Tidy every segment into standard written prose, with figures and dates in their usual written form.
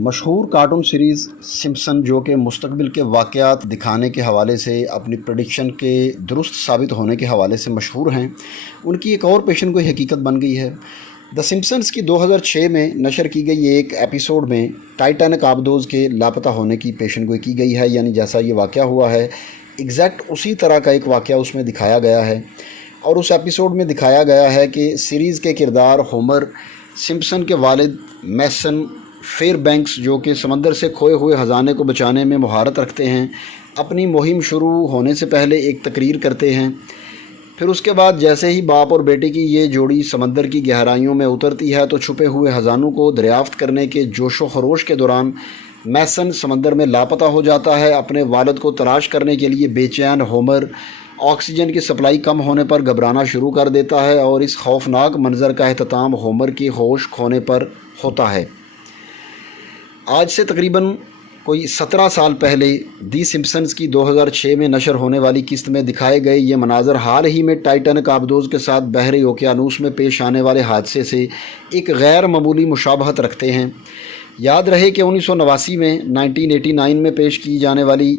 مشہور cartoon series Simpson جو کہ مستقبل کے واقعات دکھانے کے حوالے سے اپنی پریڈکشن کے درست ثابت ہونے کے حوالے سے مشہور ہیں، ان کی ایک اور پیشن گوئی حقیقت بن گئی ہے۔ دی سمپسنز کی 2006 میں نشر کی گئی ایک ایپیسوڈ میں ٹائٹینک آبدوز کے لاپتہ ہونے کی پیشن گوئی کی گئی ہے، یعنی جیسا یہ واقعہ ہوا ہے ایگزیکٹ اسی طرح کا ایک واقعہ اس میں دکھایا گیا ہے، اور اس ایپیسوڈ میں دکھایا گیا ہے کہ سیریز کے کردار ہومر سمپسن کے والد میسن فیر بینکس، جو کہ سمندر سے کھوئے ہوئے خزانے کو بچانے میں مہارت رکھتے ہیں، اپنی مہم شروع ہونے سے پہلے ایک تقریر کرتے ہیں۔ پھر اس کے بعد جیسے ہی باپ اور بیٹے کی یہ جوڑی سمندر کی گہرائیوں میں اترتی ہے تو چھپے ہوئے خزانوں کو دریافت کرنے کے جوش و خروش کے دوران میسن سمندر میں لاپتہ ہو جاتا ہے۔ اپنے والد کو تلاش کرنے کے لیے بے چین ہومر آکسیجن کی سپلائی کم ہونے پر گھبرانا شروع کر دیتا ہے، اور اس خوفناک منظر کا اختتام ہومر کی ہوش کھونے پر ہوتا ہے۔ آج سے تقریباً کوئی 17 سال پہلے دی سمپسنز کی 2006 میں نشر ہونے والی قسط میں دکھائے گئے یہ مناظر حال ہی میں ٹائٹینک آبدوز کے ساتھ بحری اوقیانوس میں پیش آنے والے حادثے سے ایک غیر معمولی مشابہت رکھتے ہیں۔ یاد رہے کہ 1989 میں 1989 میں پیش کی جانے والی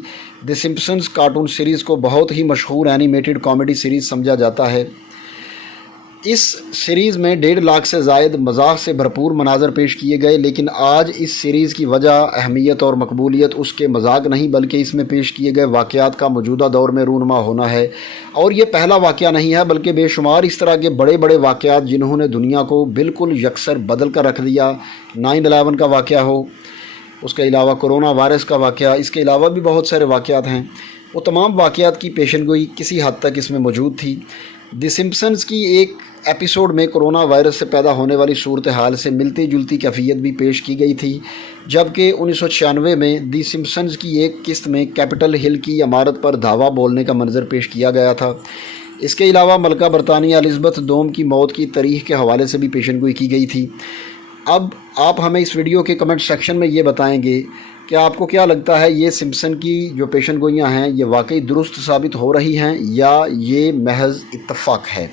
دی سمپسنز کارٹون سیریز کو بہت ہی مشہور اینیمیٹڈ کامیڈی سیریز سمجھا جاتا ہے۔ اس سیریز میں 1.5 لاکھ سے زائد مزاح سے بھرپور مناظر پیش کیے گئے، لیکن آج اس سیریز کی وجہ، اہمیت اور مقبولیت اس کے مذاق نہیں بلکہ اس میں پیش کیے گئے واقعات کا موجودہ دور میں رونما ہونا ہے۔ اور یہ پہلا واقعہ نہیں ہے بلکہ بے شمار اس طرح کے بڑے بڑے واقعات جنہوں نے دنیا کو بالکل یکسر بدل کر رکھ دیا، 9/11 کا واقعہ ہو، اس کے علاوہ کرونا وائرس کا واقعہ، اس کے علاوہ بھی بہت سارے واقعات ہیں، وہ تمام واقعات کی پیشن گوئی کسی حد تک اس میں موجود تھی۔ دی سمپسنز کی ایک ایپیسوڈ میں کرونا وائرس سے پیدا ہونے والی صورتحال سے ملتی جلتی کیفیت بھی پیش کی گئی تھی، جبکہ 1996 میں دی سمپسنز کی ایک قسط میں کیپٹل ہل کی عمارت پر دھاوا بولنے کا منظر پیش کیا گیا تھا۔ اس کے علاوہ ملکہ برطانیہ الزبتھ دوم کی موت کی تاریخ کے حوالے سے بھی پیشن گوئی کی گئی تھی۔ اب آپ ہمیں اس ویڈیو کے کمنٹ سیکشن میں یہ بتائیں گے کہ آپ کو کیا لگتا ہے، یہ سمپسن کی جو پیشن گوئیاں ہیں یہ واقعی درست ثابت ہو رہی ہیں یا یہ محض اتفاق ہے؟